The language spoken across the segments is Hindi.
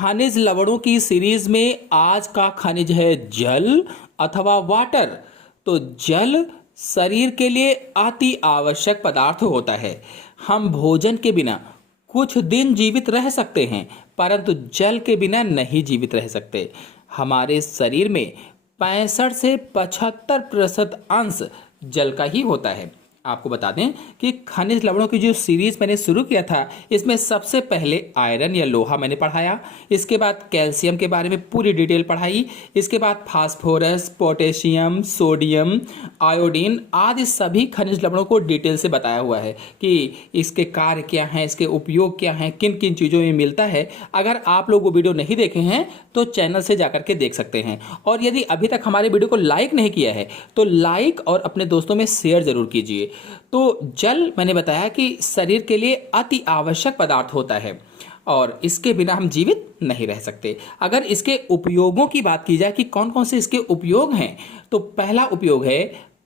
खनिज लवणों की सीरीज में आज का खनिज है जल अथवा वाटर। तो जल शरीर के लिए अति आवश्यक पदार्थ होता है। हम भोजन के बिना कुछ दिन जीवित रह सकते हैं, परंतु जल के बिना नहीं जीवित रह सकते। हमारे शरीर में 65 से 75% अंश जल का ही होता है। आपको बता दें कि खनिज लवणों की जो सीरीज मैंने शुरू किया था, इसमें सबसे पहले आयरन या लोहा मैंने पढ़ाया, इसके बाद कैल्शियम के बारे में पूरी डिटेल पढ़ाई, इसके बाद फास्फोरस, पोटेशियम, सोडियम, आयोडीन आदि सभी खनिज लवणों को डिटेल से बताया हुआ है कि इसके कार्य क्या हैं, इसके उपयोग क्या हैं, किन किन चीज़ों में मिलता है। अगर आप लोग वो वीडियो नहीं देखे हैं तो चैनल से जाकर के देख सकते हैं। और यदि अभी तक हमारे वीडियो को लाइक नहीं किया है तो लाइक और अपने दोस्तों में शेयर जरूर कीजिए। तो जल मैंने बताया कि शरीर के लिए अति आवश्यक पदार्थ होता है और इसके बिना हम जीवित नहीं रह सकते। अगर इसके उपयोगों की बात की जाए कि कौन कौन से इसके उपयोग हैं, तो पहला उपयोग है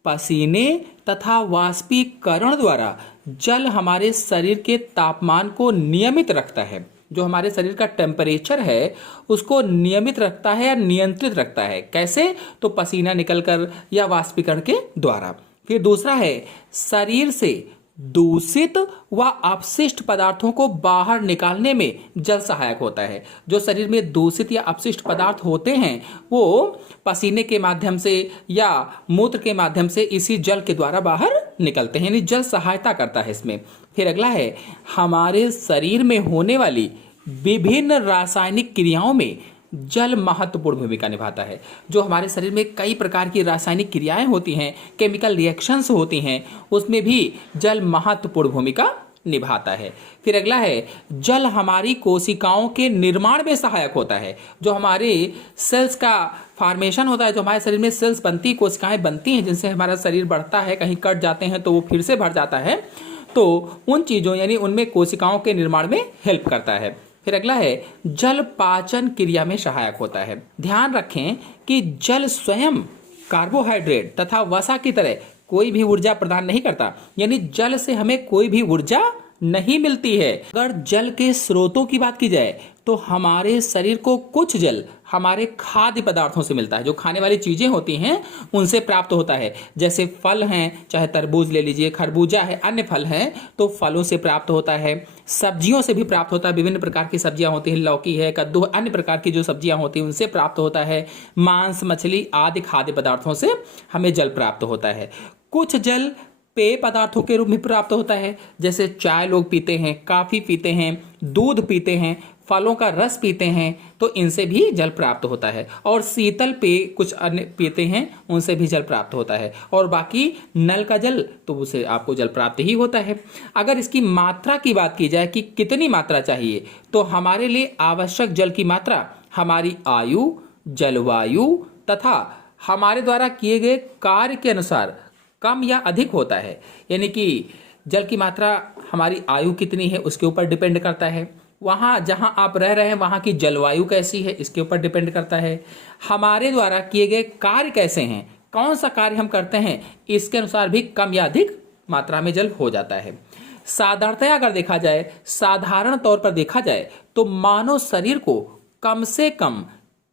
पसीने तथा वाष्पीकरण द्वारा जल हमारे शरीर के तापमान को नियमित रखता है। जो हमारे शरीर का टेम्परेचर है उसको नियमित रखता है या नियंत्रित रखता है। कैसे? तो पसीना निकलकर या वाष्पीकरण के द्वारा। फिर दूसरा है शरीर से दूषित व अपशिष्ट पदार्थों को बाहर निकालने में जल सहायक होता है। जो शरीर में दूषित या अपशिष्ट पदार्थ होते हैं वो पसीने के माध्यम से या मूत्र के माध्यम से इसी जल के द्वारा बाहर निकलते हैं, यानी जल सहायता करता है इसमें। फिर अगला है हमारे शरीर में होने वाली विभिन्न रासायनिक क्रियाओं में जल महत्वपूर्ण भूमिका निभाता है। जो हमारे शरीर में कई प्रकार की रासायनिक क्रियाएं होती हैं, केमिकल रिएक्शंस होती हैं, उसमें भी जल महत्वपूर्ण भूमिका निभाता है। फिर अगला है जल हमारी कोशिकाओं के निर्माण में सहायक होता है। जो हमारे सेल्स का फॉर्मेशन होता है, जो हमारे शरीर में सेल्स बनती, कोशिकाएं बनती हैं जिनसे हमारा शरीर बढ़ता है, कहीं कट जाते हैं तो वो फिर से भर जाता है, तो उन चीज़ों यानी उनमें कोशिकाओं के निर्माण में हेल्प करता है। फिर अगला है जल पाचन क्रिया में सहायक होता है। ध्यान रखें कि जल स्वयं कार्बोहाइड्रेट तथा वसा की तरह कोई भी ऊर्जा प्रदान नहीं करता, यानी जल से हमें कोई भी ऊर्जा नहीं मिलती है। अगर जल के स्रोतों की बात की जाए तो हमारे शरीर को कुछ जल हमारे खाद्य पदार्थों से मिलता है। जो खाने वाली चीजें होती हैं उनसे प्राप्त होता है, जैसे फल हैं, चाहे तरबूज ले लीजिए, खरबूजा है, अन्य फल हैं तो फलों से प्राप्त होता है। सब्जियों से भी प्राप्त होता है, विभिन्न प्रकार की सब्जियां होती हैं, लौकी है, कद्दू, अन्य प्रकार की जो सब्जियां होती हैं उनसे प्राप्त होता है। मांस, मछली आदि खाद्य पदार्थों से हमें जल प्राप्त होता है। कुछ जल पेय पदार्थों के रूप में प्राप्त होता है, जैसे चाय लोग पीते हैं, काफी पीते हैं, दूध पीते हैं, फलों का रस पीते हैं, तो इनसे भी जल प्राप्त होता है। और शीतल पेय कुछ अन्य पीते हैं, उनसे भी जल प्राप्त होता है। और बाकी नल का जल तो उसे आपको जल प्राप्त ही होता है। अगर इसकी मात्रा की बात की जाए कि कितनी मात्रा चाहिए, तो हमारे लिए आवश्यक जल की मात्रा हमारी आयु, जलवायु तथा हमारे द्वारा किए गए कार्य के अनुसार कम या अधिक होता है। यानी कि जल की मात्रा हमारी आयु कितनी है उसके ऊपर डिपेंड करता है। वहाँ जहाँ आप रह रहे हैं वहाँ की जलवायु कैसी है इसके ऊपर डिपेंड करता है। हमारे द्वारा किए गए कार्य कैसे हैं, कौन सा कार्य हम करते हैं, इसके अनुसार भी कम या अधिक मात्रा में जल हो जाता है। साधारणतया अगर देखा जाए, साधारण तौर पर देखा जाए तो मानव शरीर को कम से कम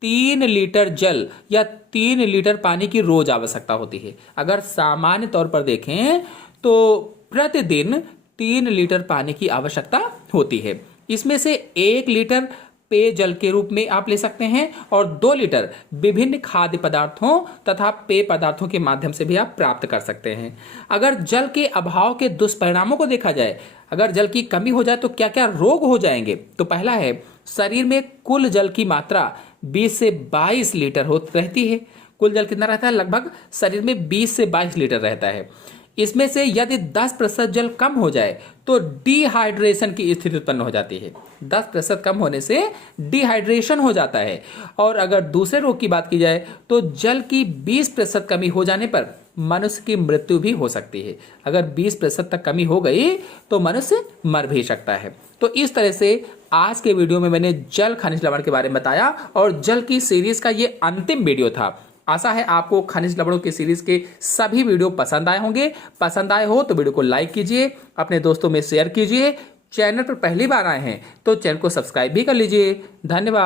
3 लीटर जल या 3 लीटर पानी की रोज आवश्यकता होती है। अगर सामान्य तौर पर देखें तो प्रतिदिन 3 लीटर पानी की आवश्यकता होती है। इसमें से 1 लीटर पेय जल के रूप में आप ले सकते हैं और 2 लीटर विभिन्न खाद्य पदार्थों तथा पेय पदार्थों के माध्यम से भी आप प्राप्त कर सकते हैं। अगर जल के अभाव के दुष्परिणामों को देखा जाए, अगर जल की कमी हो जाए तो क्या क्या रोग हो जाएंगे, तो पहला है शरीर में कुल जल की मात्रा 20 से 22 लीटर रहती है। कुल जल कितना रहता है? लगभग शरीर में 20 से 22 लीटर रहता है। इसमें से यदि 10% जल कम हो जाए तो डिहाइड्रेशन की स्थिति उत्पन्न हो जाती है। 10% कम होने से डिहाइड्रेशन हो जाता है। और अगर दूसरे रोग की बात की जाए तो जल की 20% कमी हो जाने पर मनुष्य की मृत्यु भी हो सकती है। अगर 20% तक कमी हो गई तो मनुष्य मर भी सकता है। तो इस तरह से आज के वीडियो में मैंने जल खनिज लवण के बारे में बताया और जल की सीरीज का ये अंतिम वीडियो था। आशा है आपको खनिज लवणों की सीरीज के सभी वीडियो पसंद आए होंगे। पसंद आए हो तो वीडियो को लाइक कीजिए, अपने दोस्तों में शेयर कीजिए। चैनल पर पहली बार आए हैं तो चैनल को सब्सक्राइब भी कर लीजिए। धन्यवाद।